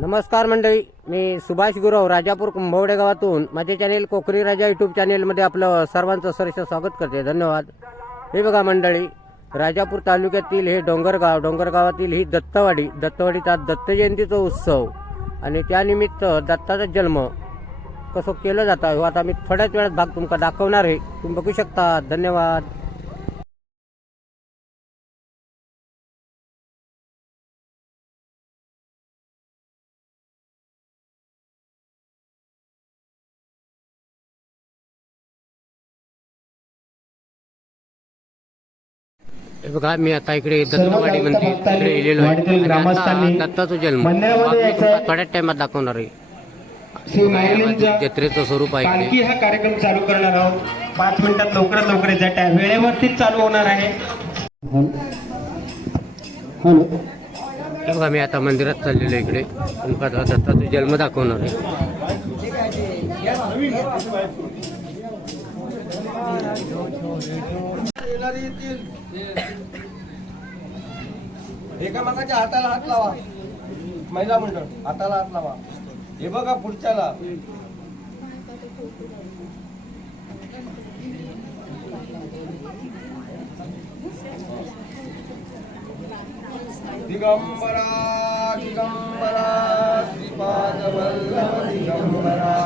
नमस्कार मंडळी मी सुभाष गुरव राजापूर कुंभवडे गावातून माझे चॅनेल कोकणी राजा युट्यूब चॅनेलमध्ये आपलं सर्वांचं सरस स्वागत करते. धन्यवाद. हे बघा मंडळी राजापूर तालुक्यातील हे डोंगरगाव डोंगरगावातील ही दत्तवाडी दत्तवाडीचा दत्त जयंतीचा उत्सव आणि त्यानिमित्त दत्ताचा जन्म कसं केलं जातं हो आता मी थोड्याच वेळात भाग तुमका दाखवणार आहे. तुम्ही बघू शकता. धन्यवाद. बघा मी आता इकडे दत्तवाडी मध्ये इकडे गेलेलो आहे. दत्ताचा जन्म. थोड्याच टाइमात दाखवणार आहे. जत्रेचं स्वरूप आहे. पालखी हा कार्यक्रम चालू करणार आहोत. पाच मिनिटात लवकरात लवकर वेळेवरतीच चालू होणार आहे. बघा मी आता मंदिरात चाललेलो आहे इकडे. तुमका दत्ताचा जन्म दाखवणार आहे. एकामेकाच्या हाताला हात लावा. महिला मंडळ हाताला हात लावा. हे बघा पुढच्याला. दिगंबरा दिगंबरा श्रीपाद वल्लभ दिगंबरा दिगंबरा.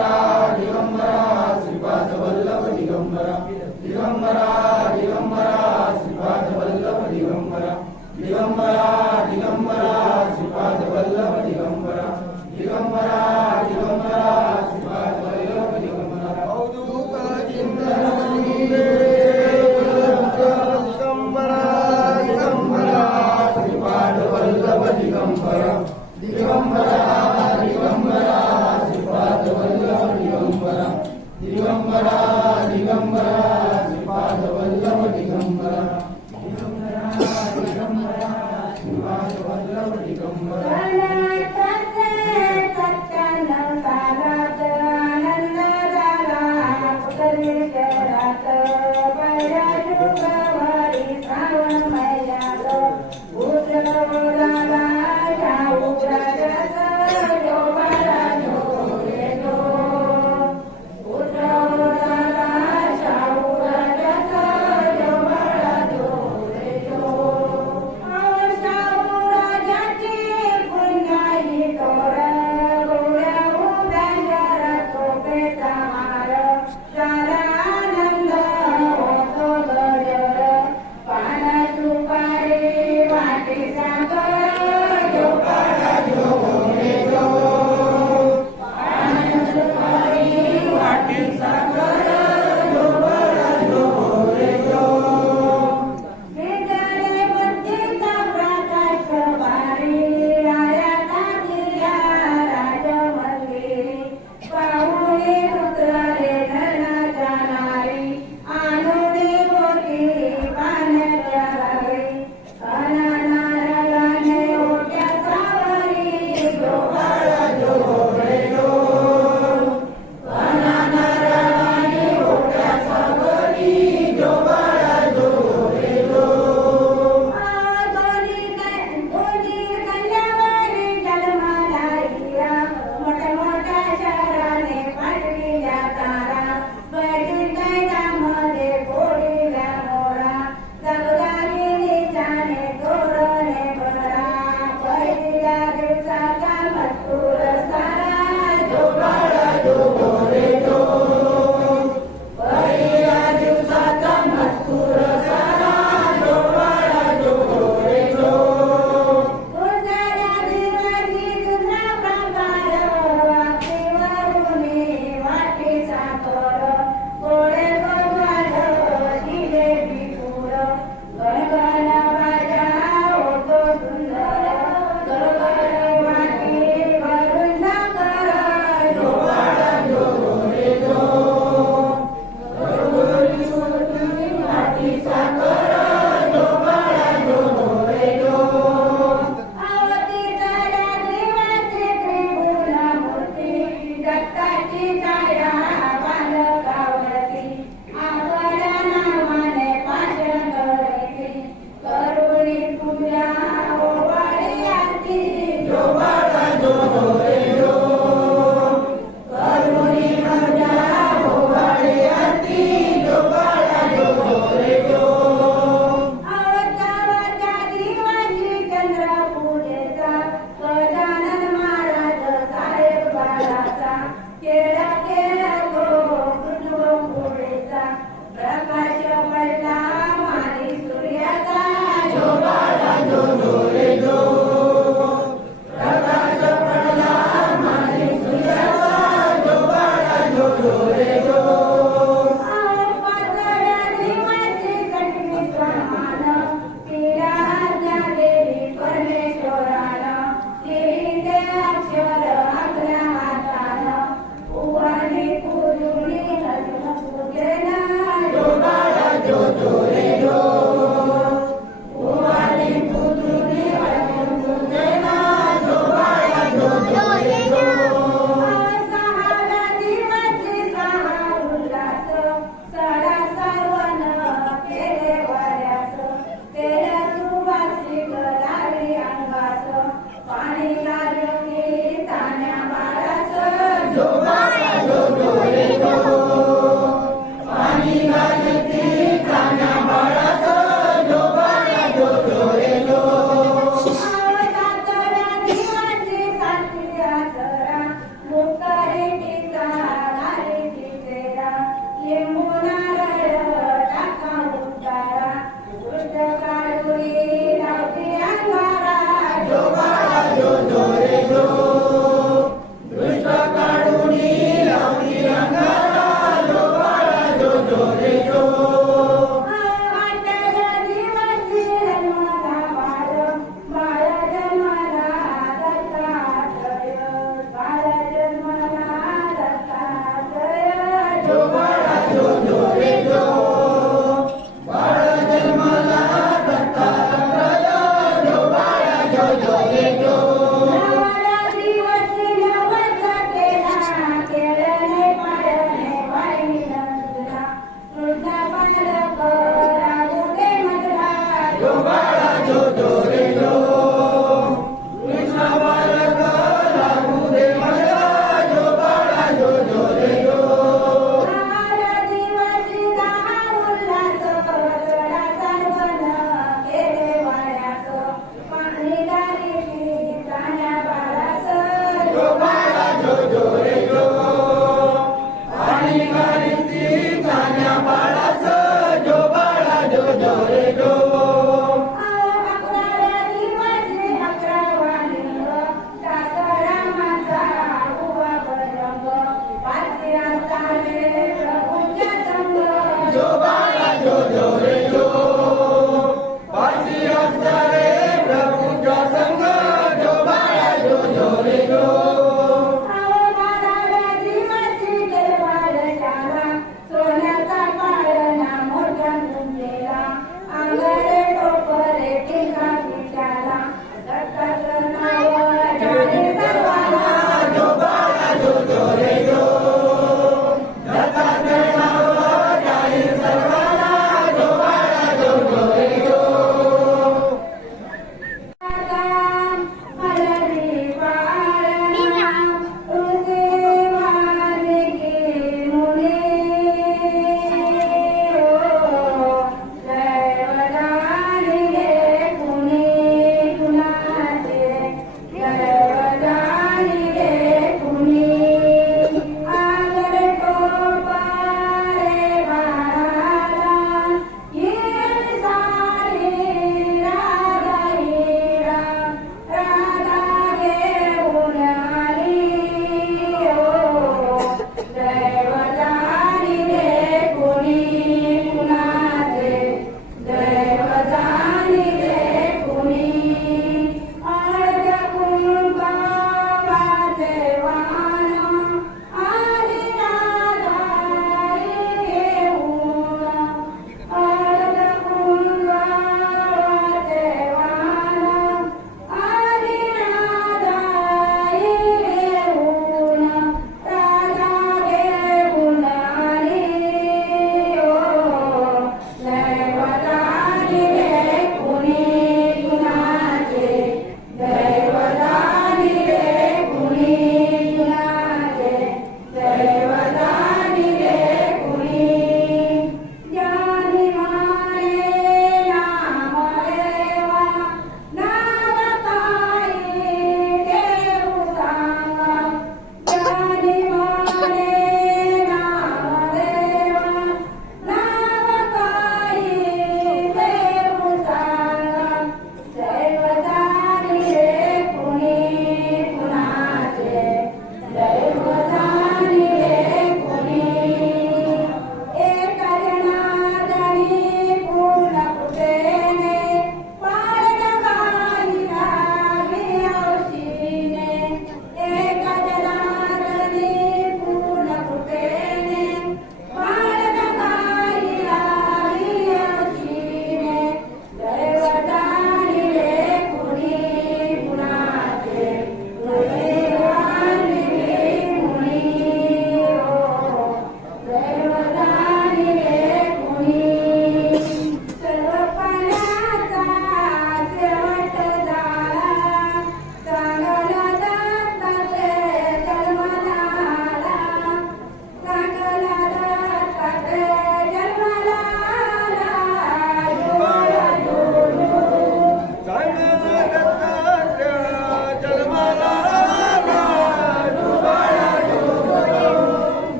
다. ¡Gracias!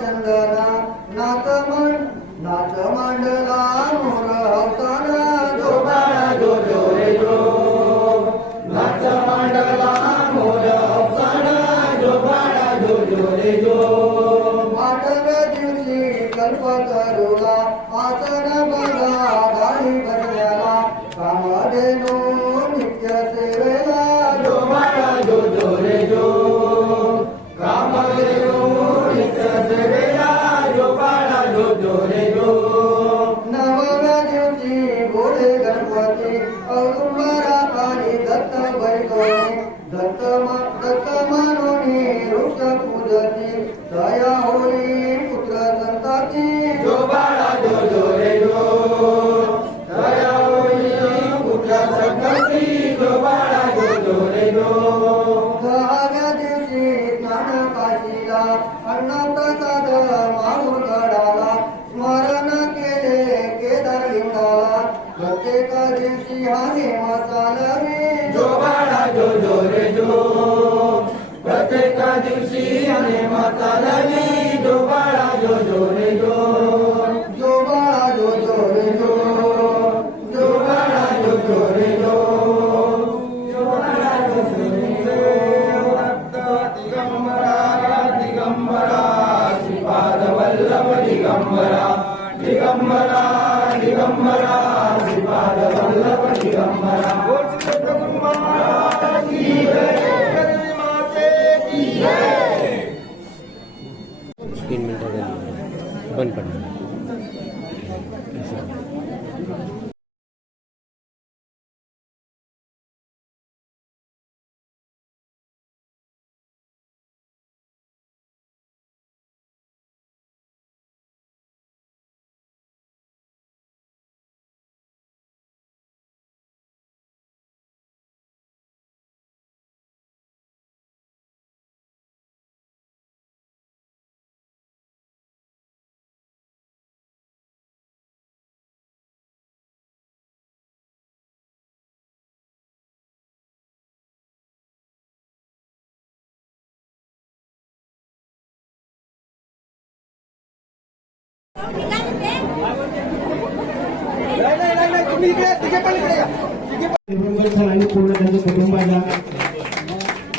चंदना नाच मन नाच दत्त दत्त म्हणून रुख पूजते दया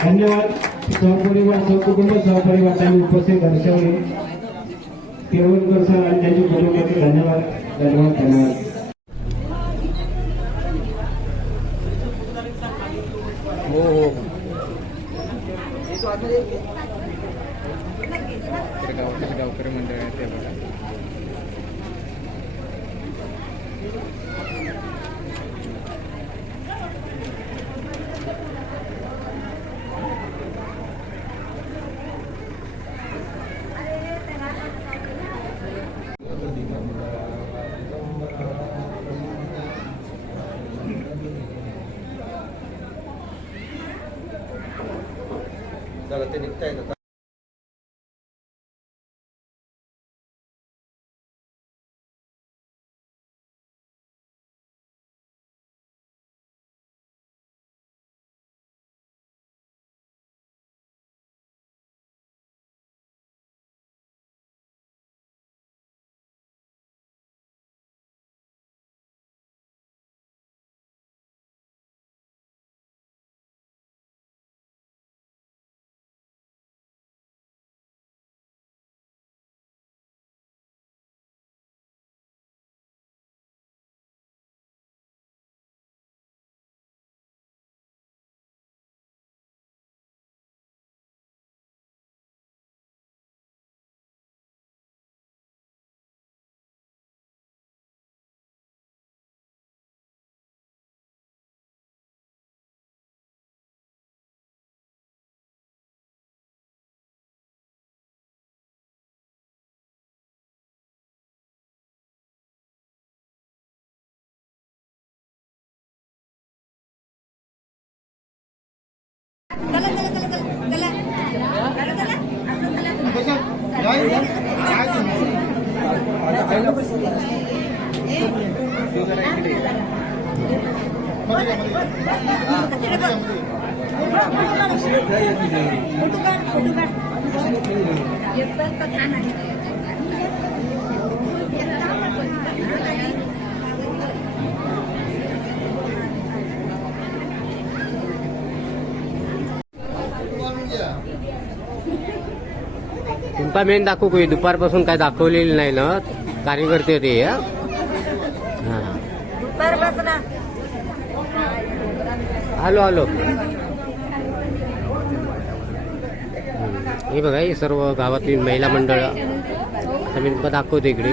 आणि सहपरिवार सहकुटुंब उपस्थित दर्शवले केवळकर सर आणि त्यांच्या कुटुंबाचे धन्यवाद धन्यवाद धन्यवाद हो हो. 给你带个 तुमका मेन दाखवू काही दुपारपासून काय दाखवलेलं नाही ना? कार्यकर्ते होते हा? हा. आलो आलो हम्म. हे बघा हे सर्व गावातील महिला मंडळ. तुमका दाखवतो इकडे.